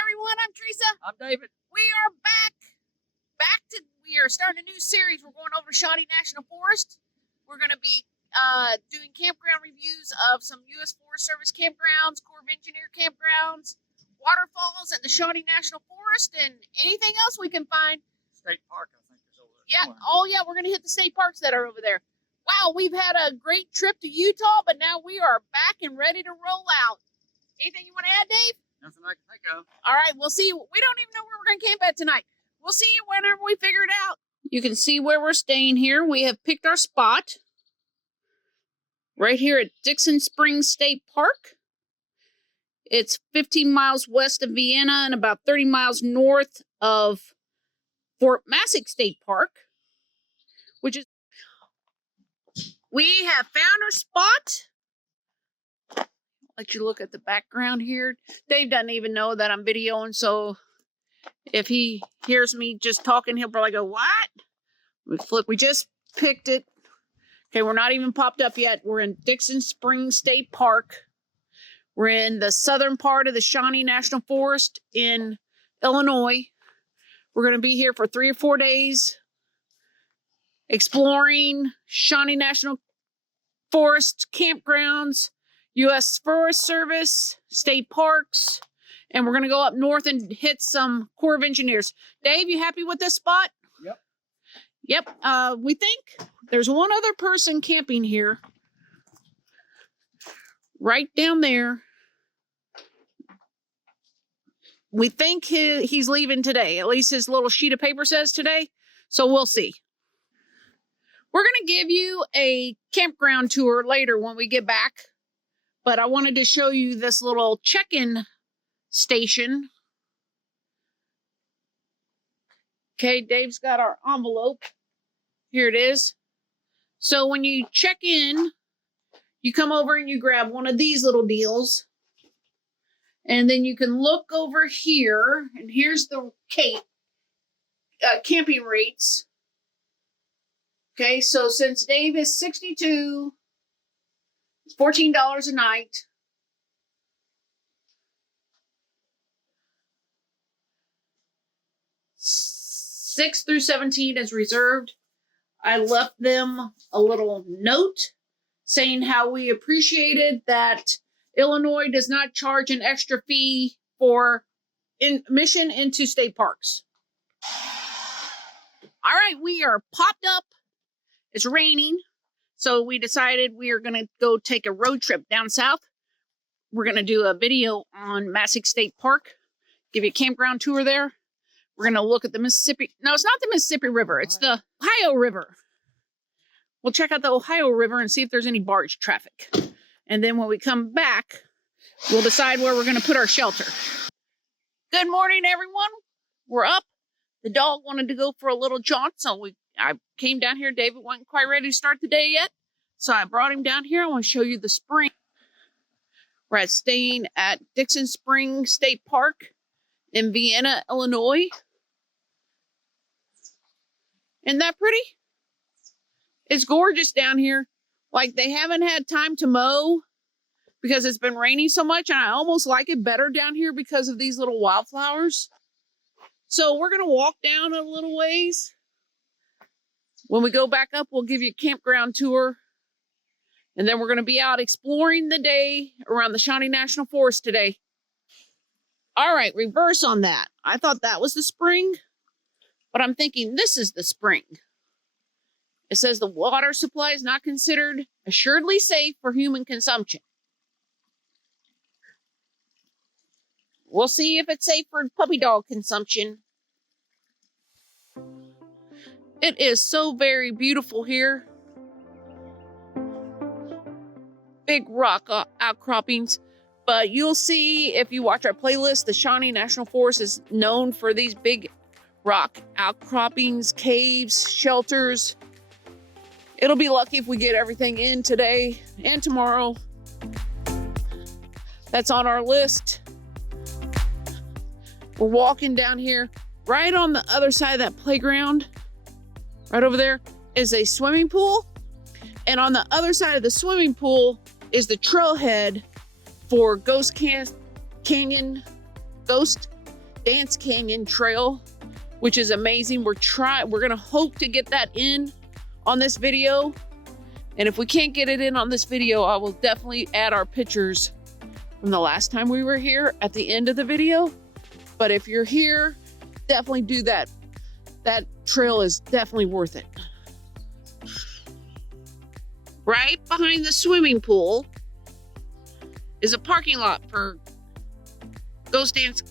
everyone, I'm Teresa. I'm David. We are back. We are starting a new series. We're going over Shawnee National Forest. We're going to be doing campground reviews of some U.S. Forest Service campgrounds, Corps of Engineer campgrounds, waterfalls, and the Shawnee National Forest, and anything else we can find. State Park, I think, is over there. Yeah. somewhere. Oh, yeah. We're going to hit the state parks that are over there. Wow, we've had a great trip to Utah, but now we are back and ready to roll out. Anything you want to add, Dave? Nothing I can think of. All right, we'll see. We don't even know where we're going to camp at tonight. We'll see you whenever we figure it out. You can see where we're staying here. We have picked our spot right here at Dixon Springs State Park. It's 15 miles west of Vienna and about 30 miles north of Fort Massac State Park, which is... We have found our spot. Let you look at the background here. Dave doesn't even know that I'm videoing, so if he hears me just talking, he'll probably go, what? We just picked it. Okay, we're not even popped up yet. We're in Dixon Springs State Park. We're in the southern part of the Shawnee National Forest in Illinois. We're going to be here for 3 or 4 days exploring Shawnee National Forest campgrounds, U.S. Forest Service, state parks, and we're going to go up north and hit some Corps of Engineers. Dave, you happy with this spot? Yep. Yep. We think there's one other person camping here. Right down there. We think he's leaving today. At least his little sheet of paper says today. So we'll see. We're going to give you a campground tour later when we get back. But I wanted to show you this little check-in station. Okay, Dave's got our envelope. Here it is. So when you check in, you come over and you grab one of these little deals. And then you can look over here, and here's the camping rates. Okay, so since Dave is 62, it's $14 a night. Six through 17 is reserved. I left them a little note saying how we appreciated that Illinois does not charge an extra fee for admission into state parks. All right, we are popped up. It's raining, so we decided we are going to go take a road trip down south. We're going to do a video on Massac State Park, give you a campground tour there. We're going to look at the Mississippi. No, it's not the Mississippi River. It's the Ohio River. We'll check out the Ohio River and see if there's any barge traffic. And then when we come back, we'll decide where we're going to put our shelter. Good morning, everyone. We're up. The dog wanted to go for a little jaunt, so I came down here. David wasn't quite ready to start the day yet, so I brought him down here. I want to show you the spring. We're staying at Dixon Springs State Park in Vienna, Illinois. Isn't that pretty? It's gorgeous down here. Like, they haven't had time to mow because it's been raining so much, and I almost like it better down here because of these little wildflowers. So we're going to walk down a little ways. When we go back up, we'll give you a campground tour. And then we're going to be out exploring the day around the Shawnee National Forest today. All right, reverse on that. I thought that was the spring, but I'm thinking this is the spring. It says the water supply is not considered assuredly safe for human consumption. We'll see if it's safe for puppy dog consumption. It is so very beautiful here. Big rock outcroppings. But you'll see if you watch our playlist, the Shawnee National Forest is known for these big rock outcroppings, caves, shelters. It'll be lucky if we get everything in today and tomorrow. That's on our list. We're walking down here. Right on the other side of that playground, right over there, is a swimming pool. And on the other side of the swimming pool is the trailhead for Ghost Dance Canyon Trail, which is amazing. We're gonna hope to get that in on this video. And if we can't get it in on this video, I will definitely add our pictures from the last time we were here at the end of the video. But if you're here, definitely do that. That trail is definitely worth it. Right behind the swimming pool is a parking lot for Ghost Dance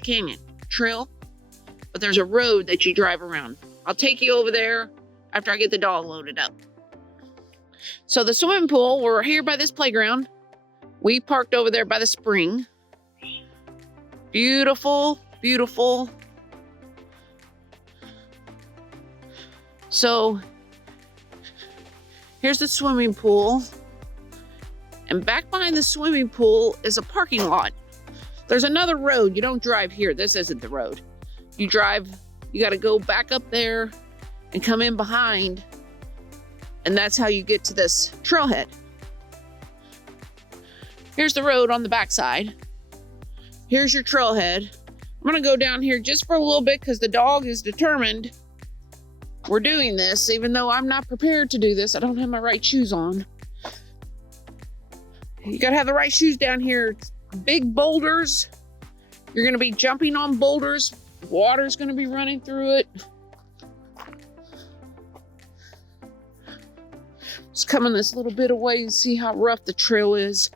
Canyon Trail. But there's a road that you drive around. I'll take you over there after I get the dog loaded up. So the swimming pool, we're here by this playground. We parked over there by the spring. Beautiful, beautiful. So here's the swimming pool. And back behind the swimming pool is a parking lot. There's another road. You don't drive here. This isn't the road. You got to go back up there and come in behind. And that's how you get to this trailhead. Here's the road on the backside. Here's your trailhead. I'm gonna go down here just for a little bit because the dog is determined we're doing this, even though I'm not prepared to do this. I don't have my right shoes on. You gotta have the right shoes down here. It's big boulders. You're gonna be jumping on boulders. Water's gonna be running through it. Just coming this little bit away and see how rough the trail is.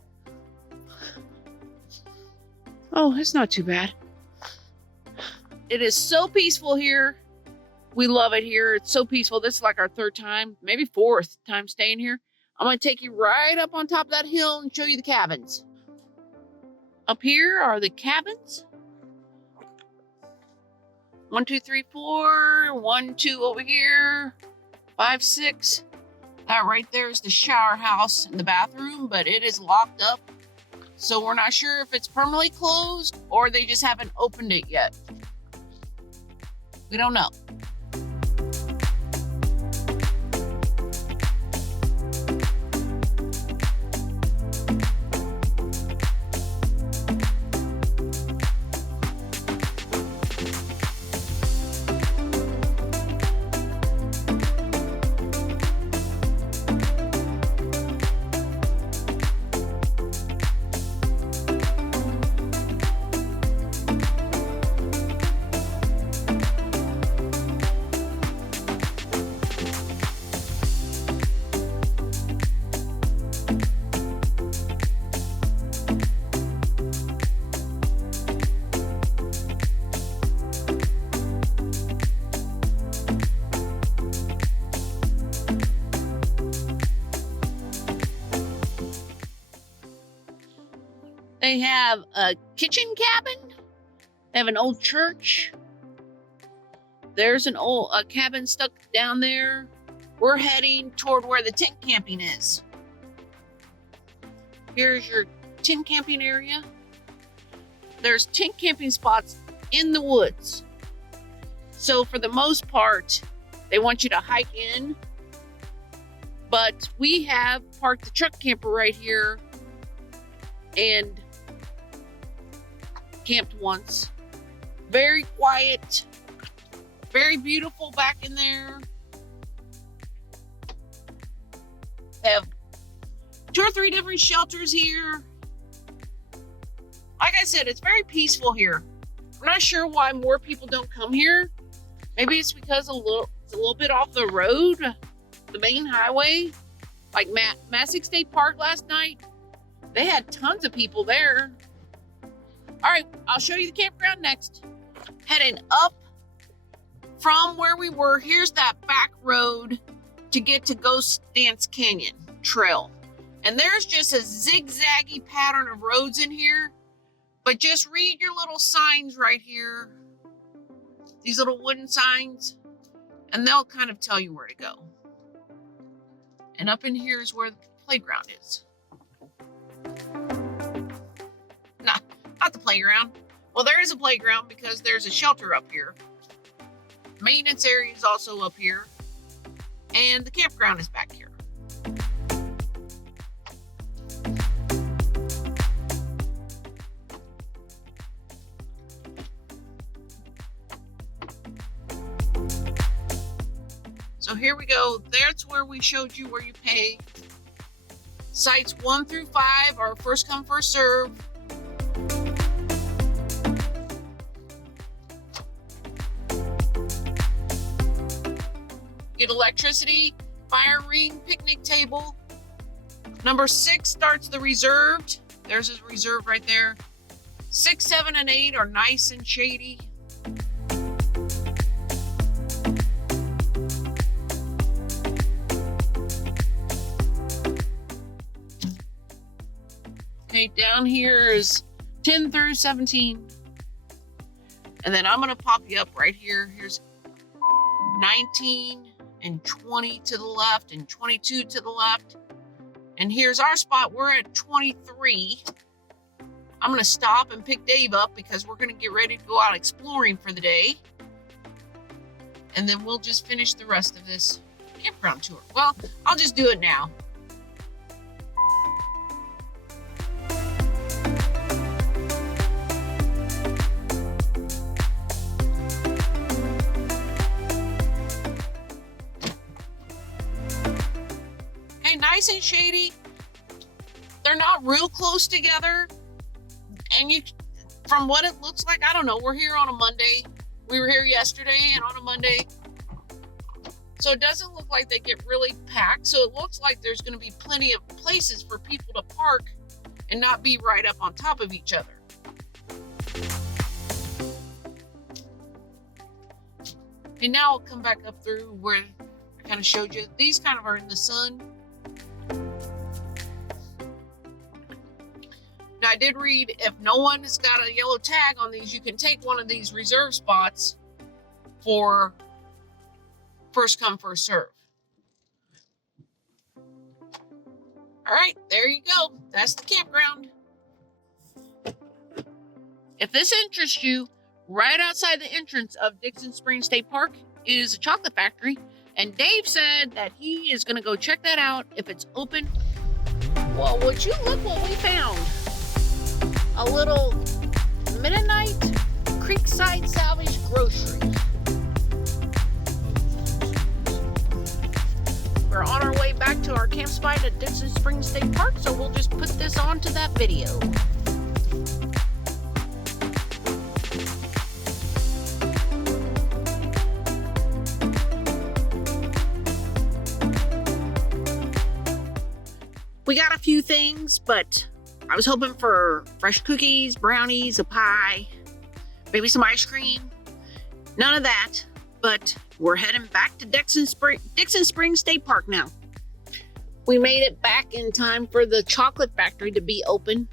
Oh, it's not too bad. It is so peaceful here. We love it here. It's so peaceful. This is like our third time, maybe fourth time staying here. I'm going to take you right up on top of that hill and show you the cabins. Up here are the cabins. 1, 2, 3, 4. 1, 2 over here. 5, 6. That right there is the shower house and the bathroom, but it is locked up. So we're not sure if it's permanently closed or they just haven't opened it yet. We don't know. They have a kitchen cabin. They have an old church. There's an old cabin stuck down there. We're heading toward where the tent camping is. Here's your tent camping area. There's tent camping spots in the woods. So for the most part, they want you to hike in. But we have parked the truck camper right here and camped once. Very quiet, very beautiful back in there. They have 2 or 3 different shelters here. Like I said, it's very peaceful here. I'm not sure why more people don't come here. Maybe it's because it's a little bit off the road, the main highway. Like Massac State Park last night, they had tons of people there. All right, I'll show you the campground next. Heading up from where we were, here's that back road to get to Ghost Dance Canyon Trail. And there's just a zigzaggy pattern of roads in here. But just read your little signs right here. These little wooden signs. And they'll kind of tell you where to go. And up in here is where the playground is. Not the playground. Well, there is a playground because there's a shelter up here. Maintenance area is also up here. And the campground is back here. here we go. That's where we showed you where you pay. Sites 1 through 5 are first come, first serve. Get electricity, fire ring, picnic table. Number 6 starts the reserved. There's his reserved right there. 6, 7, and 8 are nice and shady. Okay, down here is 10 through 17. And then I'm going to pop you up right here. Here's 19 and 20 to the left and 22 to the left. And here's our spot. We're at 23. I'm going to stop and pick Dave up because we're going to get ready to go out exploring for the day. And then we'll just finish the rest of this campground tour. Well, I'll just do it now. Nice and shady. They're not real close together. And you, from what it looks like, I don't know, we're here on a Monday. We were here yesterday and on a Monday. So it doesn't look like they get really packed. So it looks like there's going to be plenty of places for people to park and not be right up on top of each other. And now I'll come back up through where I kind of showed you. These kind of are in the sun. Now, I did read if no one has got a yellow tag on these, you can take one of these reserve spots for first come, first serve. All right, there you go. That's the campground. If this interests you, right outside the entrance of Dixon Springs State Park is a chocolate factory. And Dave said that he is going to go check that out if it's open. Well, would you look what we found? A little Mennonite Creekside Salvage Grocery. We're on our way back to our camp spot at Dixon Springs State Park, so we'll just put this onto that video. We got a few things, but I was hoping for fresh cookies, brownies, a pie, maybe some ice cream. None of that, but we're heading back to Dixon Springs State Park now. We made it back in time for the chocolate factory to be open.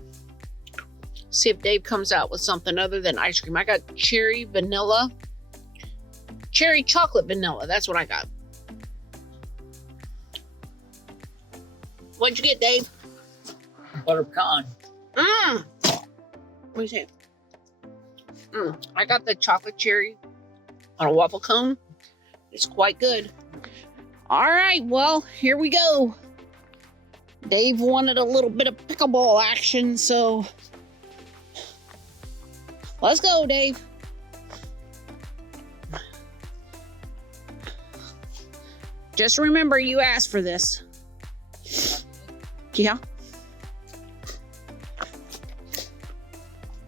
See if Dave comes out with something other than ice cream. I got cherry chocolate vanilla. That's what I got. What'd you get, Dave? Butter pecan. Let me see. I got the chocolate cherry on a waffle cone. It's quite good. All right, well, here we go. Dave wanted a little bit of pickleball action, so let's go, Dave. Just remember, you asked for this. Yeah.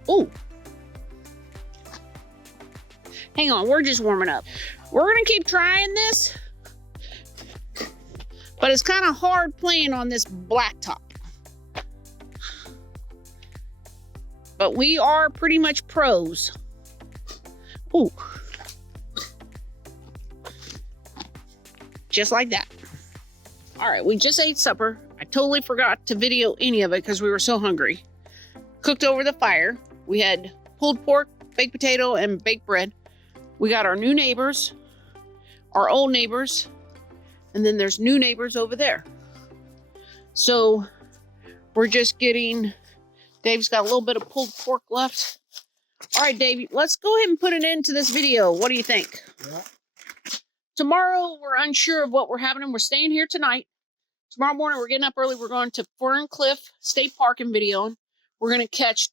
Oh. Hang on, we're just warming up. We're gonna keep trying this, but it's kind of hard playing on this blacktop. But we are pretty much pros. Ooh. Just like that. All right, we just ate supper. I totally forgot to video any of it because we were so hungry. Cooked over the fire. We had pulled pork, baked potato, and baked bread. We got our new neighbors, our old neighbors, and then there's new neighbors over there. So we're just getting, Dave's got a little bit of pulled pork left. All right, Dave, let's go ahead and put an end to this video. What do you think? Yeah. Tomorrow, we're unsure of what we're having, and we're staying here tonight. Tomorrow morning, we're getting up early. We're going to Ferncliff State Park and videoing. We're going to catch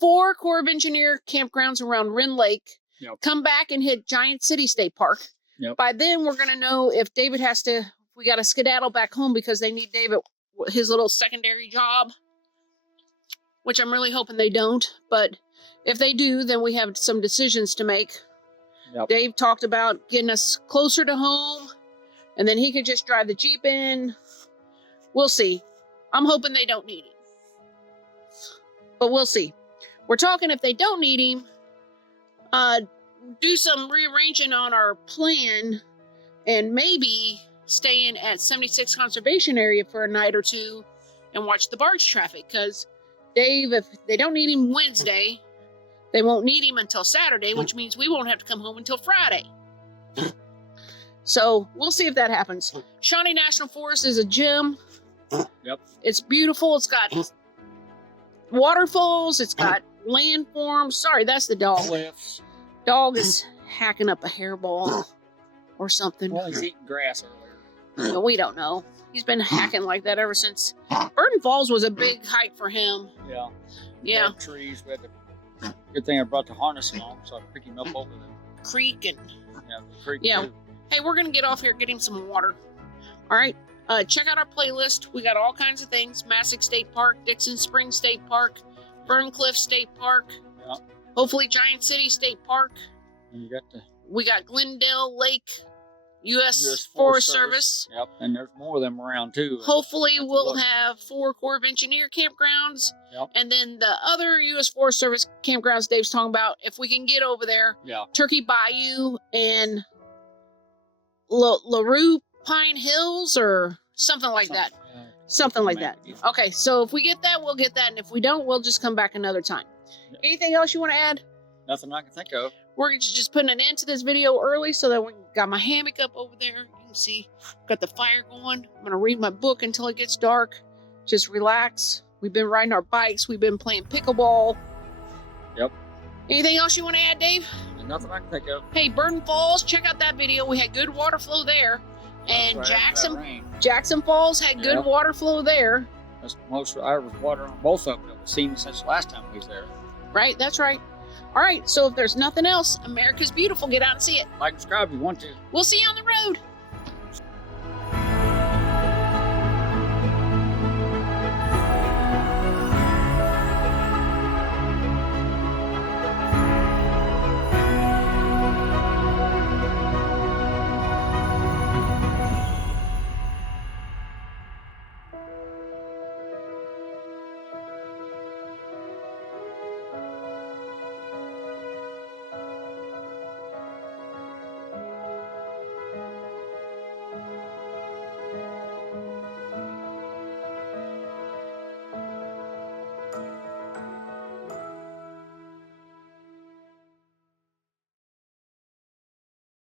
4 Corps of Engineer campgrounds around Wren Lake. Yep. Come back and hit Giant City State Park. Yep. By then, we're going to know if David has to, we got to skedaddle back home because they need David, his little secondary job, which I'm really hoping they don't. But if they do, then we have some decisions to make. Yep. Dave talked about getting us closer to home, and then he could just drive the Jeep in. We'll see. I'm hoping they don't need him. But we'll see. We're talking if they don't need him, do some rearranging on our plan and maybe stay in at 76 Conservation Area for a night or two and watch the barge traffic. Because Dave, if they don't need him Wednesday, they won't need him until Saturday, which means we won't have to come home until Friday. So we'll see if that happens. Shawnee National Forest is a gem. Yep. It's beautiful. It's got waterfalls. It's got landforms. Sorry, that's the dog. Cliffs. Dog is hacking up a hairball or something. Well, he's eating grass earlier. No, we don't know. He's been hacking like that ever since. Burton Falls was a big hike for him. Yeah. Yeah. We had trees. We had the good thing I brought the harness along, so I could pick him up over the Creek and creek. Yeah. Too. hey, we're gonna get off here, get him some water. All right. Check out our playlist. We got all kinds of things. Massac State Park, Dixon Springs State Park, Ferncliff State Park. Yeah. Hopefully Giant City State Park. And you got the We got Glendale Lake, U.S. Forest Service. Yep, and there's more of them around too. Hopefully Have to we'll look. have 4 Corps of Engineer campgrounds. Yep. And then the other U.S. Forest Service campgrounds Dave's talking about, if we can get over there, Yeah. Turkey Bayou and LaRue Pine Hills or something like that. Something like that. Yeah. Okay, so if we get that, we'll get that. And if we don't, we'll just come back another time. Yeah. Anything else you want to add? Nothing I can think of. We're just putting an end to this video early so that we got my hammock up over there. You can see, got the fire going. I'm going to read my book until it gets dark. Just relax. We've been riding our bikes. We've been playing pickleball. Yep. Anything else you want to add, Dave? Nothing I can think of. Hey, Burton Falls, check out that video. We had good water flow there. And Right after that rain. Jackson Falls had good Yeah. water flow there. That's most I was water on both of them that was seen since the last time we was there. Right, that's right. All right, so if there's nothing else, America's beautiful. Get out and see it. Like and subscribe if you want to. We'll see you on the road.